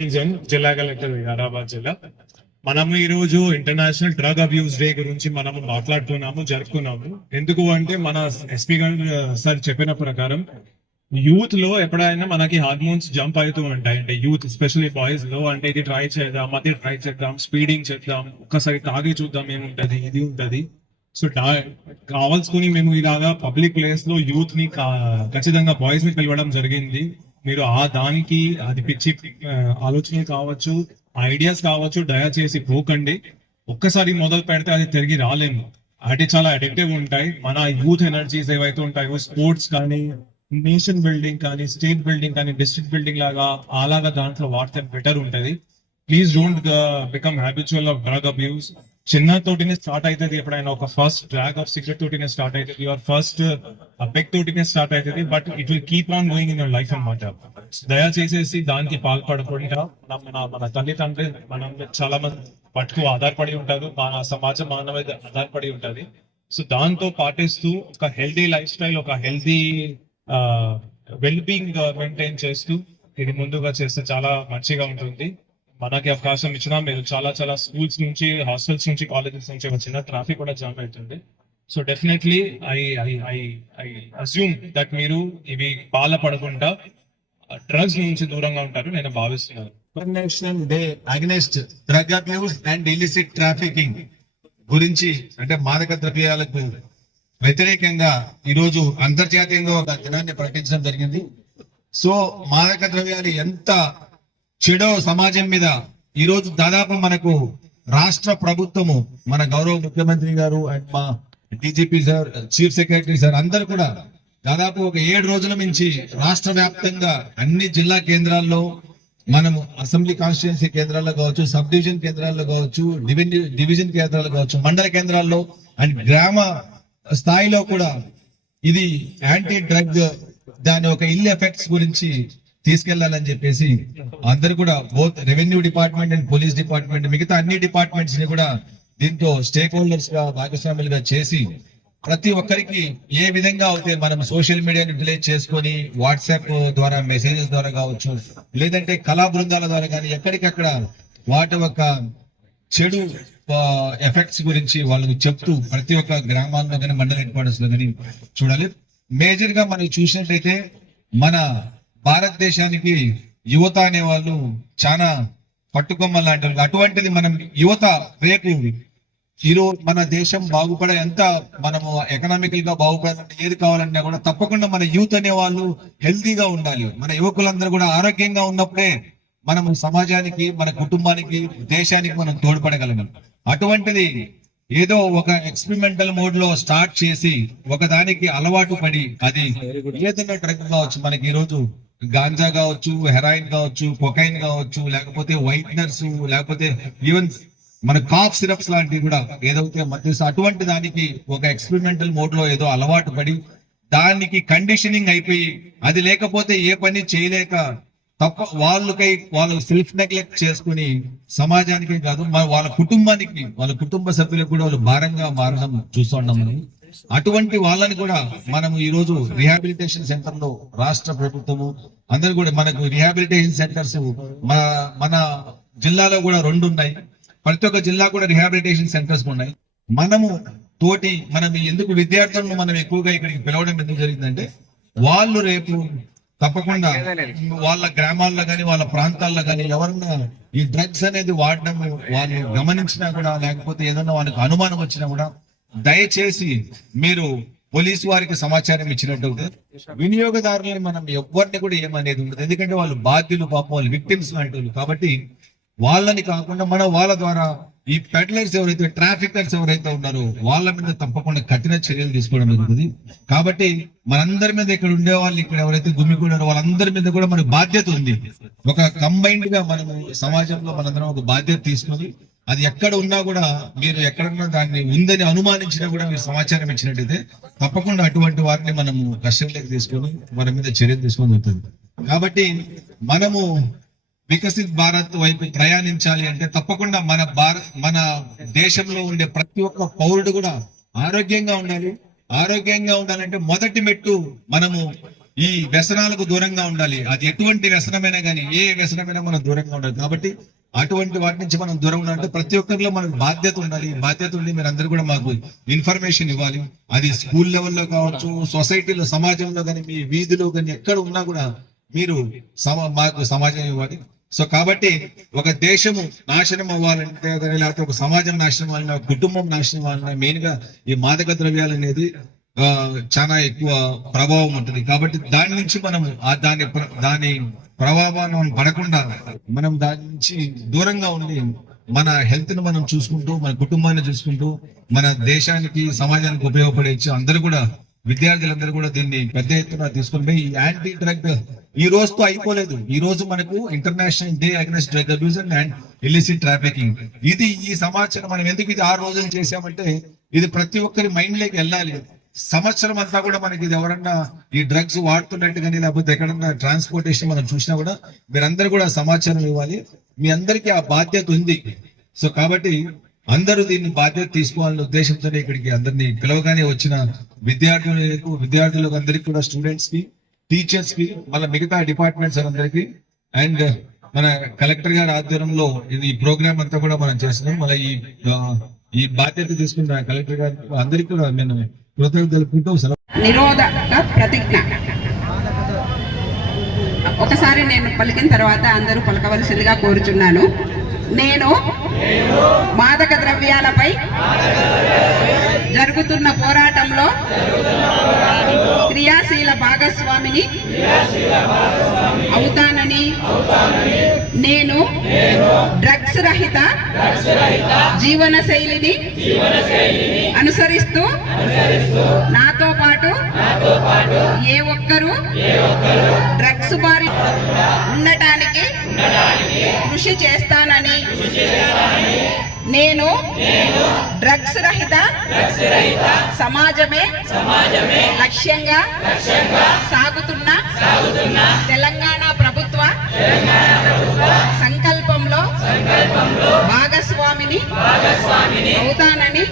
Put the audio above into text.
జన్ జిల్లా కలెక్టర్ వికారాబాద్ జిల్లా. మనం ఈ రోజు ఇంటర్నేషనల్ డ్రగ్ అబ్యూస్ డే గురించి మనం మాట్లాడుతున్నాము జరుపుకున్నాము. ఎందుకు అంటే మన ఎస్పీ గారు సార్ చెప్పిన ప్రకారం యూత్లో ఎప్పుడైనా మనకి హార్మోన్స్ జంప్ అవుతూ ఉంటాయి అంటే యూత్ ఎస్పెషల్లీ బాయ్స్లో అంటే ఇది ట్రై చేద్దాం అది ట్రై చేద్దాం స్పీడింగ్ చేద్దాం ఒక్కసారి తాగి చూద్దాం ఏముంటది ఇది ఉంటది. సో కావాల్సుకుని మేము ఇలాగా పబ్లిక్ ప్లేస్లో యూత్ని ఖచ్చితంగా బాయ్స్ని పిలవడం జరిగింది. మీరు ఆ దానికి అది పిచ్చి ఆలోచనలు కావచ్చు ఐడియాస్ కావచ్చు దయచేసి పోకండి. ఒక్కసారి మొదలు పెడితే అది తిరిగి రాలేము. అది చాలా అడిక్టివ్ ఉంటాయి. మన యూత్ ఎనర్జీస్ ఏవైతే ఉంటాయో స్పోర్ట్స్ కానీ నేషన్ బిల్డింగ్ కానీ స్టేట్ బిల్డింగ్ కానీ డిస్ట్రిక్ట్ బిల్డింగ్ లాగా అలాగా దాంట్లో వాడితే బెటర్ ఉంటది. Please don't become habitual of drug abuse చిన్న తోటినే స్టార్ట్ అవుతుంది ఎప్పుడైనా ఒక ఫస్ట్ డ్రాగ్ ఆఫ్ సిగరెట్ తోటినే స్టార్ట్ అవుతుంది ఆర్ ఫస్ట్ బెగ్ తోటినే స్టార్ట్ అవుతుంది but it will keep on going in your life అనమాట దయచేసేసి దానికి పాల్పడకుండా మన మన మన తల్లిదండ్రి మనం చాలా మంది పట్టుకు ఆధారపడి ఉంటారు మన సమాజం మన మీద ఆధారపడి ఉంటుంది. సో దాంతో పాటిస్తూ ఒక హెల్దీ లైఫ్ స్టైల్ ఒక హెల్దీ వెల్ బీయింగ్ మెయింటైన్ చేస్తూ ఇది ముందుగా చేస్తే చాలా మంచిగా ఉంటుంది. మనకి అవకాశం ఇచ్చినా మీరు చాలా చాలా స్కూల్స్ నుంచి హాస్టల్స్ నుంచి కాలేజెస్ నుంచి వచ్చిన ట్రాఫిక్ కూడా జామ్ అవుతుంది. So definitely I I I I assume that మీరు ఇవి బాధపడకుండా డ్రగ్స్ నుంచి దూరంగా ఉంటారు నేను భావిస్తున్నాను. International day against drug abuse and illicit trafficking గురించి అంటే మాదక ద్రవ్యాలకు వ్యతిరేకంగా ఈరోజు అంతర్జాతీయంగా ఒక దినాన్ని ప్రకటించడం జరిగింది. సో మాదక ద్రవ్యాలు ఎంత చెడో సమాజం మీద ఈరోజు దాదాపు మనకు రాష్ట్ర ప్రభుత్వము మన గౌరవ ముఖ్యమంత్రి గారు అండ్ మా DGP sir chief secretary sir అందరు కూడా దాదాపు ఒక ఏడు రోజుల నుంచి రాష్ట్ర వ్యాప్తంగా అన్ని జిల్లా కేంద్రాల్లో మనము అసెంబ్లీ కాన్స్టిట్యున్సీ కేంద్రాల్లో కావచ్చు సబ్ డివిజన్ కేంద్రాల్లో కావచ్చు డివిజన్ డివిజన్ కేంద్రాల్లో కావచ్చు మండల కేంద్రాల్లో అండ్ గ్రామ స్థాయిలో కూడా ఇది యాంటీ డ్రగ్ దాని ఒక ఇల్ ఎఫెక్ట్స్ గురించి తీసుకెళ్ళాలని చెప్పేసి అందరు కూడా both revenue department and police department మిగతా అన్ని డిపార్ట్మెంట్స్ని కూడా దీంతో స్టేక్ హోల్డర్స్గా భాగస్వాములుగా చేసి ప్రతి ఒక్కరికి ఏ విధంగా అయితే మనం సోషల్ మీడియాను డిలేట్ చేసుకొని వాట్సాప్ ద్వారా మెసేజెస్ ద్వారా కావచ్చు లేదంటే కళా బృందాల ద్వారా కానీ ఎక్కడికక్కడ వాటి యొక్క చెడు ఎఫెక్ట్స్ గురించి వాళ్ళకు చెప్తూ ప్రతి ఒక్క గ్రామాల్లో కానీ మండల హెడ్ క్వార్టర్స్లో కానీ చూడాలి. మేజర్గా మనం చూసినట్లయితే మన భారతదేశానికి యువత అనే వాళ్ళు చాలా పట్టుకొమ్మ లాంటి అటువంటిది మనం యువత రేపు ఈరోజు మన దేశం బాగుపడే ఎంత మనము ఎకనామికల్గా బాగుపడాలంటే ఏది కావాలన్నా కూడా తప్పకుండా మన యూత్ అనే వాళ్ళు హెల్తీగా ఉండాలి. మన యువకులందరూ కూడా ఆరోగ్యంగా ఉన్నప్పుడే మనము సమాజానికి మన కుటుంబానికి దేశానికి మనం తోడ్పడగలం అటువంటిది ఏదో ఒక ఎక్స్పెరిమెంటల్ మోడ్లో స్టార్ట్ చేసి ఒకదానికి అలవాటు పడి అది ఏదైనా డ్రగ్ కావచ్చు మనకి ఈ రోజు గాంజా కావచ్చు హెరాయిన్ కావచ్చు కొకైన్ కావచ్చు లేకపోతే వైట్నర్స్ లేకపోతే ఈవెన్ మన కాఫ్ సిరప్స్ లాంటివి కూడా ఏదైతే మధ్య అటువంటి దానికి ఒక ఎక్స్పెరిమెంటల్ మోడ్లో ఏదో అలవాటు పడి దానికి కండిషనింగ్ అయిపోయి అది లేకపోతే ఏ పని చేయలేక తప్ప వాళ్ళకై వాళ్ళు సెల్ఫ్ నెగ్లెక్ట్ చేసుకుని సమాజానికి కాదు వాళ్ళ కుటుంబానికి వాళ్ళ కుటుంబ సభ్యులకు కూడా వాళ్ళు భారంగా మారడం చూస్తున్నాం మనం. అటువంటి వాళ్ళని కూడా మనం ఈ రోజు రిహాబిలిటేషన్ సెంటర్లో రాష్ట్ర ప్రభుత్వము అందరు కూడా మనకు రిహాబిలిటేషన్ సెంటర్స్ మన మన జిల్లాలో కూడా రెండు ఉన్నాయి. ప్రతి ఒక్క జిల్లా కూడా రిహాబిలిటేషన్ సెంటర్స్ ఉన్నాయి. మనము తోటి మనం ఎందుకు విద్యార్థులను మనం ఎక్కువగా ఇక్కడికి పిలవడం ఎందుకు జరిగిందంటే వాళ్ళు రేపు తప్పకుండా వాళ్ళ గ్రామాల్లో కానీ వాళ్ళ ప్రాంతాల్లో కానీ ఎవరన్నా ఈ డ్రగ్స్ అనేది వాడడం వాళ్ళు గమనించినా కూడా లేకపోతే ఏదన్నా వాళ్ళకి అనుమానం వచ్చినా కూడా దయచేసి మీరు పోలీసు వారికి సమాచారం ఇచ్చినట్టు వినియోగదారులని మనం ఎవరిని కూడా ఏమనేది ఉండదు. ఎందుకంటే వాళ్ళు బాధ్యులు పాపం వాళ్ళు విక్టిమ్స్ లాంటి వాళ్ళు. కాబట్టి వాళ్ళని కాకుండా మనం వాళ్ళ ద్వారా ఈ పెడ్లర్స్ ఎవరైతే ట్రాఫికర్స్ ఎవరైతే ఉన్నారో వాళ్ళ మీద తప్పకుండా కఠిన చర్యలు తీసుకోవడం జరుగుతుంది. కాబట్టి మనందరి మీద ఇక్కడ ఉండే వాళ్ళు ఇక్కడ ఎవరైతే గుమికూడారో వాళ్ళందరి మీద కూడా మనకు బాధ్యత ఉంది. ఒక కంబైన్డ్గా మనము సమాజంలో మనందరం ఒక బాధ్యత తీసుకొని అది ఎక్కడ ఉన్నా కూడా మీరు ఎక్కడన్నా దాన్ని ఉందని అనుమానించినా కూడా మీరు సమాచారం ఇచ్చినట్టయితే తప్పకుండా అటువంటి వారిని మనము కష్టంలోకి తీసుకొని వారి మీద చర్యలు తీసుకొని ఉంటుంది కాబట్టి మనము వికసిత్ భారత్ వైపు ప్రయాణించాలి అంటే తప్పకుండా మన భారత్ మన దేశంలో ఉండే ప్రతి ఒక్క పౌరుడు కూడా ఆరోగ్యంగా ఉండాలి. ఆరోగ్యంగా ఉండాలంటే మొదటి మెట్టు మనము ఈ వ్యసనాలకు దూరంగా ఉండాలి. అది ఎటువంటి వ్యసనమైనా కానీ ఏ వ్యసనమైనా మనం దూరంగా ఉండాలి. కాబట్టి అటువంటి వాటి నుంచి మనం దూరం ఉండాలంటే ప్రతి ఒక్కరిలో మనకు బాధ్యత ఉండాలి. బాధ్యత ఉండి మీరు అందరూ కూడా మాకు ఇన్ఫర్మేషన్ ఇవ్వాలి. అది స్కూల్ లెవెల్లో కావచ్చు సొసైటీలో సమాజంలో కానీ మీ వీధిలో కానీ ఎక్కడ ఉన్నా కూడా మీరు సమా మాకు సమాజం ఇవ్వాలి. సో కాబట్టి ఒక దేశము నాశనం అవ్వాలంటే లేకపోతే ఒక సమాజం నాశనం అవ్వాలన్నా కుటుంబం నాశనం అవ్వాలన్నా మెయిన్గా ఈ మాదక ద్రవ్యాలు అనేది చాలా ఎక్కువ ప్రభావం ఉంటుంది. కాబట్టి దాని నుంచి మనం దాని దాని ప్రభావాన్ని మనం పడకుండా మనం దాని నుంచి దూరంగా ఉండి మన హెల్త్ను మనం చూసుకుంటూ మన కుటుంబాన్ని చూసుకుంటూ మన దేశానికి సమాజానికి ఉపయోగపడేచ్చు. అందరూ కూడా విద్యార్థులందరూ కూడా దీన్ని పెద్ద ఎత్తున తీసుకుని పోయి ఈ యాంటీ డ్రగ్ ఈ రోజుతో అయిపోలేదు. ఈ రోజు మనకు international day against drug abuse and illicit trafficking ఇది ఈ సమాచారం మనం ఎందుకు ఇది ఆరు రోజులు చేసామంటే ఇది ప్రతి ఒక్కరి మైండ్లోకి వెళ్ళాలి. సంవత్సరం అంతా కూడా మనకి ఇది ఎవరన్నా ఈ డ్రగ్స్ వాడుతున్నట్టు కానీ లేకపోతే ఎక్కడన్నా ట్రాన్స్పోర్టేషన్ మనం చూసినా కూడా మీరందరూ కూడా సమాచారం ఇవ్వాలి. మీ అందరికీ ఆ బాధ్యత ఉంది. సో కాబట్టి అందరూ దీన్ని బాధ్యత తీసుకోవాలనే ఉద్దేశంతో ఇక్కడికి అందరినీ పిలవగానే వచ్చిన విద్యార్థులకు విద్యార్థులకు అందరికి కూడా స్టూడెంట్స్కి టీచర్స్కి మళ్ళీ మిగతా డిపార్ట్మెంట్స్ అందరికీ అండ్ మన కలెక్టర్ గారి ఆధ్వర్యంలో ఇది ఈ ప్రోగ్రామ్ అంతా కూడా మనం చేస్తున్నాం. మళ్ళీ ఈ ఈ బాధ్యత తీసుకున్న కలెక్టర్ గారి అందరికీ కూడా నేను కృతజ్ఞతలు తెలుపుకుంటూ సెలవు నిరోధక ప్రతిజ్ఞ. ఒకసారి నేను పలికిన తర్వాత అందరూ పలకవలసిందిగా కోరుచున్నాను. నేను మాదక ద్రవ్యాలపై జరుగుతున్న పోరాటంలో క్రియాశీల భాగస్వామిని అవుతానని నేను డ్రగ్స్ రహిత జీవన శైలిని అనుసరిస్తూ నాతో పాటు ఏ ఒక్కరూ డ్రగ్స్ బారి ఉండటానికి కృషి చేస్తానని నేను డ్రగ్స్ రహిత సమాజమే లక్ష్యంగా సాగుతున్న తెలంగాణ ప్రభుత్వ సంకల్పంలో భాగస్వామిని అవుతానని